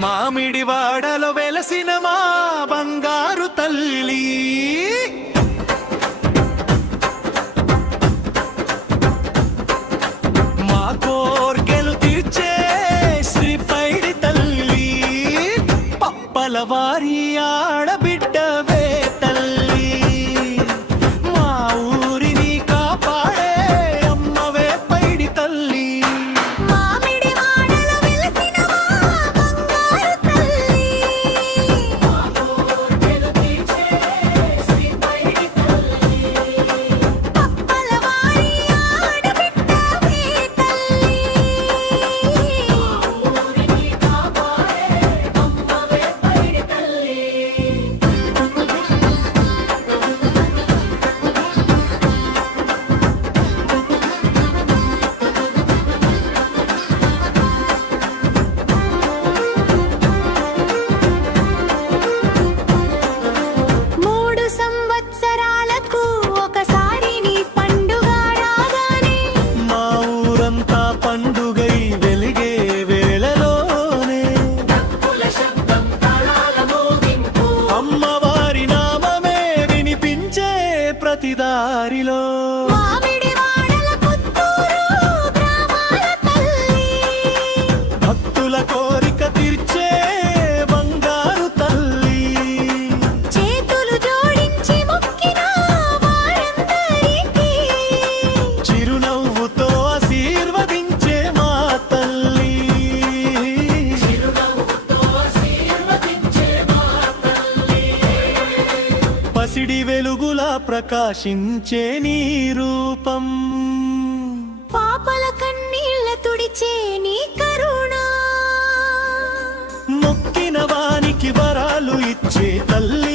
మామిడివాడలో వెలసిన మా బంగారు తల్లి మా కోర్కెలు తీర్చే శ్రీ పైడి తల్లి పప్పలవారి ఆడబిడ్డవే తల్లి మా ఊరిని కాపాడే అమ్మవే పైడి తల్లి పండుగై వెలిగే వేళలోనే అమ్మవారి నామమే వినిపించే ప్రతిదారిలో భక్తుల కోరిక తీర్చే బంగారు తల్లి చేతులు జోడించి మొక్కిన వారందరికీ చిరునవ్వుతో పసిడి వెలుగులా ప్రకాశించే నీ రూపం పాపల కన్నీళ్ల తుడిచే నీ కరుణ మొక్కిన వానికి వరాలు ఇచ్చే తల్లి